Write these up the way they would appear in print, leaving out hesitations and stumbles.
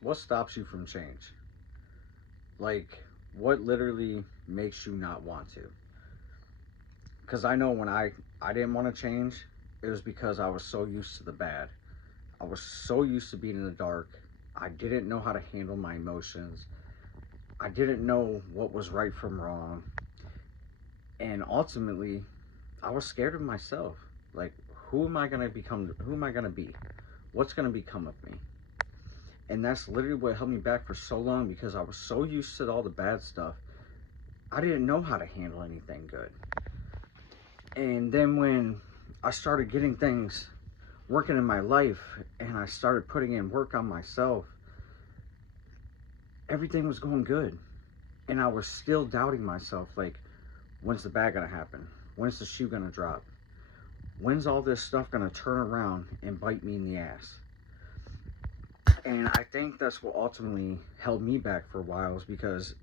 what stops you from change? Like, what literally makes you not want to? Because I know when I didn't want to change, it was because I was so used to the bad. I was so used to being in the dark. I didn't know how to handle my emotions. I didn't know what was right from wrong. And ultimately, I was scared of myself. Like, who am I going to become? Who am I going to be? What's going to become of me? And that's literally what held me back for so long because I was so used to all the bad stuff. I didn't know how to handle anything good. And then when I started getting things working in my life and I started putting in work on myself, everything was going good. And I was still doubting myself, like, when's the bad gonna happen? When's the shoe gonna drop? When's all this stuff gonna turn around and bite me in the ass? And I think that's what ultimately held me back for a while, is because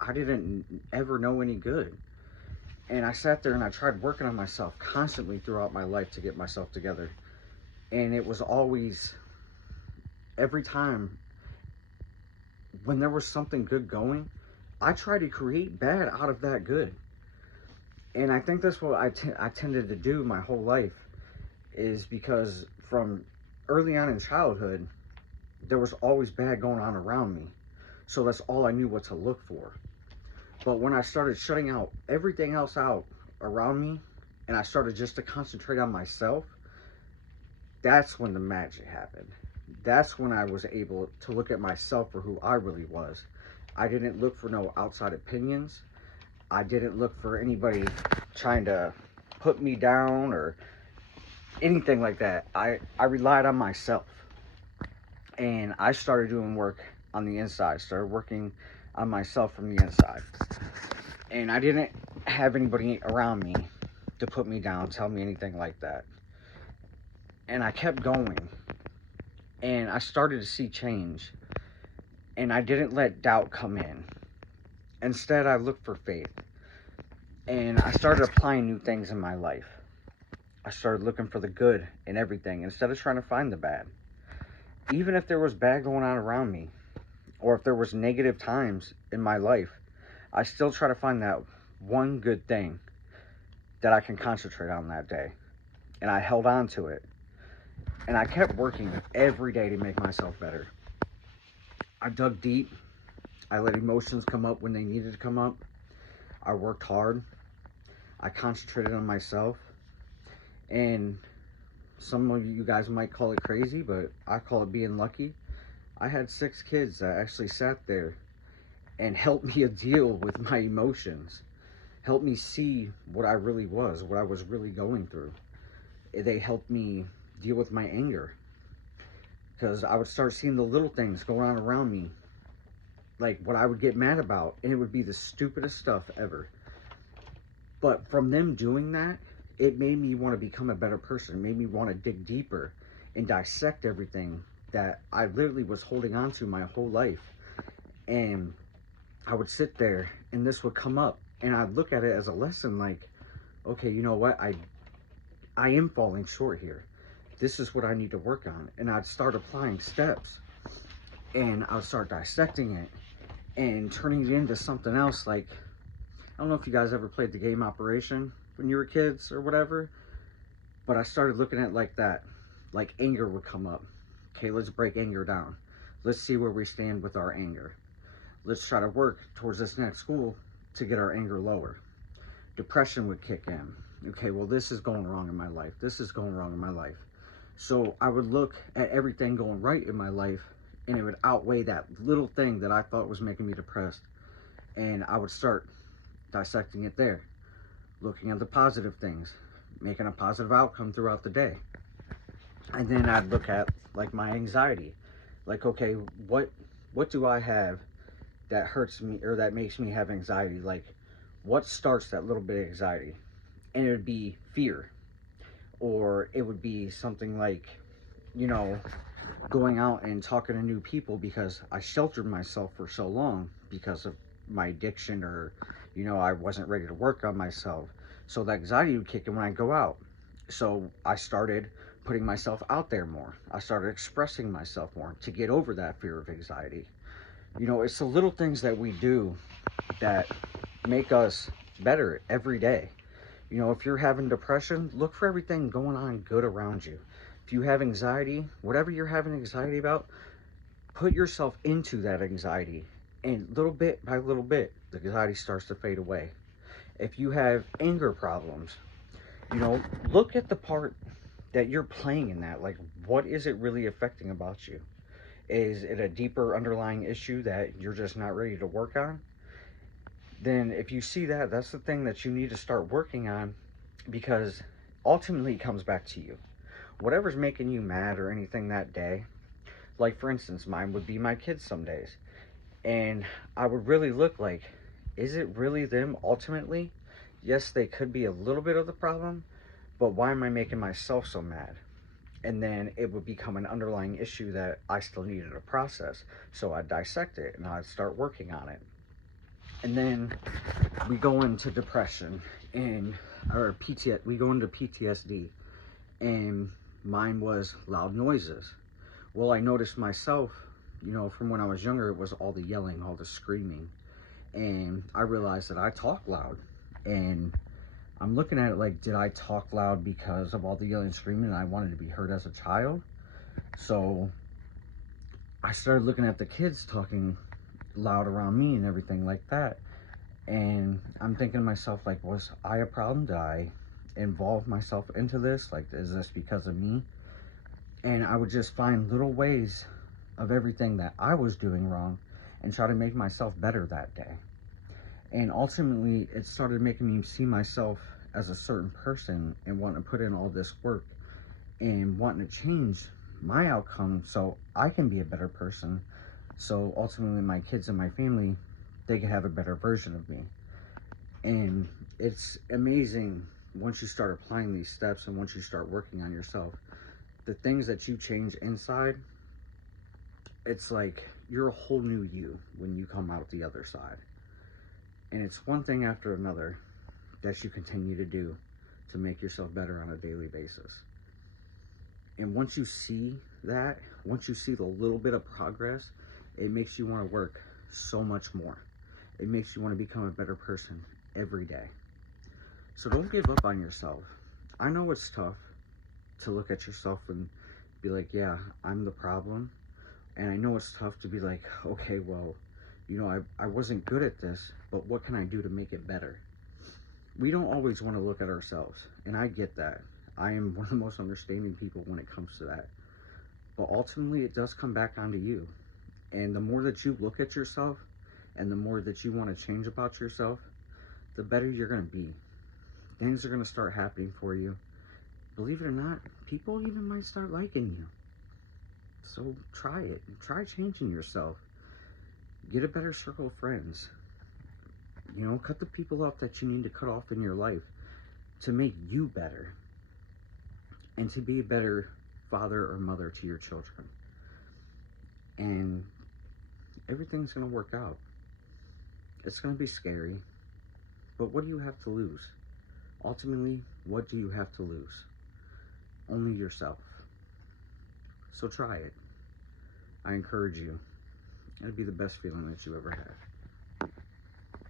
I didn't ever know any good. And I sat there and I tried working on myself constantly throughout my life to get myself together. And it was always, every time when there was something good going, I tried to create bad out of that good. And I think that's what I tended to do my whole life, is because from early on in childhood, there was always bad going on around me. So that's all I knew what to look for. But when I started shutting out everything else out around me and I started just to concentrate on myself, that's when the magic happened. That's when I was able to look at myself for who I really was. I didn't look for no outside opinions. I didn't look for anybody trying to put me down or anything like that. I relied on myself. And I started doing work on the inside, started working on myself from the inside. And I didn't have anybody around me to put me down, tell me anything like that. And I kept going. And I started to see change. And I didn't let doubt come in. Instead, I looked for faith. And I started applying new things in my life. I started looking for the good in everything instead of trying to find the bad. Even if there was bad going on around me, or if there was negative times in my life, I still try to find that one good thing that I can concentrate on that day. And I held on to it. And I kept working every day to make myself better. I dug deep. I let emotions come up when they needed to come up. I worked hard. I concentrated on myself. And some of you guys might call it crazy, but I call it being lucky. I had 6 kids that actually sat there and helped me deal with my emotions, helped me see what I really was, what I was really going through. They helped me deal with my anger, because I would start seeing the little things going on around me, like what I would get mad about, and it would be the stupidest stuff ever. But from them doing that, it made me want to become a better person. It made me want to dig deeper and dissect everything that I literally was holding on to my whole life. And I would sit there and this would come up and I'd look at it as a lesson, like, okay, you know what? I am falling short here. This is what I need to work on. And I'd start applying steps and I'd start dissecting it and turning it into something else. Like, I don't know if you guys ever played the game Operation when you were kids or whatever, but I started looking at it like that. Like, anger would come up. Okay, let's break anger down. Let's see where we stand with our anger. Let's try to work towards this next goal to get our anger lower. Depression would kick in. Okay, well, this is going wrong in my life. This is going wrong in my life. So I would look at everything going right in my life, and it would outweigh that little thing that I thought was making me depressed. And I would start dissecting it there, looking at the positive things, making a positive outcome throughout the day. And then I'd look at, like, my anxiety. Like, okay, what do I have that hurts me or that makes me have anxiety? Like, what starts that little bit of anxiety? And it would be fear, or it would be something like, you know, going out and talking to new people, because I sheltered myself for so long because of my addiction, or, you know, I wasn't ready to work on myself. So the anxiety would kick in when I go out. So I started putting myself out there more. I started expressing myself more to get over that fear of anxiety. You know, it's the little things that we do that make us better every day. You know, if you're having depression, look for everything going on good around you. If you have anxiety, whatever you're having anxiety about, put yourself into that anxiety. And little bit by little bit, the anxiety starts to fade away. If you have anger problems, you know, look at the part that you're playing in that. Like, what is it really affecting about you? Is it a deeper underlying issue that you're just not ready to work on? Then if you see that, that's the thing that you need to start working on, because ultimately it comes back to you. Whatever's making you mad or anything that day, like for instance, mine would be my kids some days. And I would really look like, is it really them ultimately? Yes, they could be a little bit of the problem, but why am I making myself so mad? And then it would become an underlying issue that I still needed to process. So I'd dissect it and I'd start working on it. And then we go into depression and or PTSD. We go into PTSD, and mine was loud noises. Well, I noticed myself, you know, from when I was younger, it was all the yelling, all the screaming, and I realized that I talk loud. And I'm looking at it like, did I talk loud because of all the yelling and screaming and I wanted to be heard as a child? So I started looking at the kids talking loud around me and everything like that. And I'm thinking to myself, like, was I a problem? Did I involve myself into this? Like, is this because of me? And I would just find little ways of everything that I was doing wrong and try to make myself better that day. And ultimately, it started making me see myself as a certain person and wanting to put in all this work and wanting to change my outcome so I can be a better person. So ultimately, my kids and my family, they can have a better version of me. And it's amazing once you start applying these steps and once you start working on yourself, the things that you change inside, it's like you're a whole new you when you come out the other side. And it's one thing after another that you continue to do to make yourself better on a daily basis. And once you see that, once you see the little bit of progress, it makes you want to work so much more. It makes you want to become a better person every day. So don't give up on yourself. I know it's tough to look at yourself and be like, yeah, I'm the problem. And I know it's tough to be like, okay, well, you know, I wasn't good at this, but what can I do to make it better? We don't always want to look at ourselves, and I get that. I am one of the most understanding people when it comes to that. But ultimately, it does come back onto you. And the more that you look at yourself and the more that you want to change about yourself, the better you're going to be. Things are going to start happening for you. Believe it or not, people even might start liking you. So try it. Try changing yourself. Get a better circle of friends. You know, cut the people off that you need to cut off in your life to make you better and to be a better father or mother to your children. And everything's going to work out. It's going to be scary, but what do you have to lose? Ultimately, what do you have to lose? Only yourself. So try it. I encourage you. It'll be the best feeling that you ever had.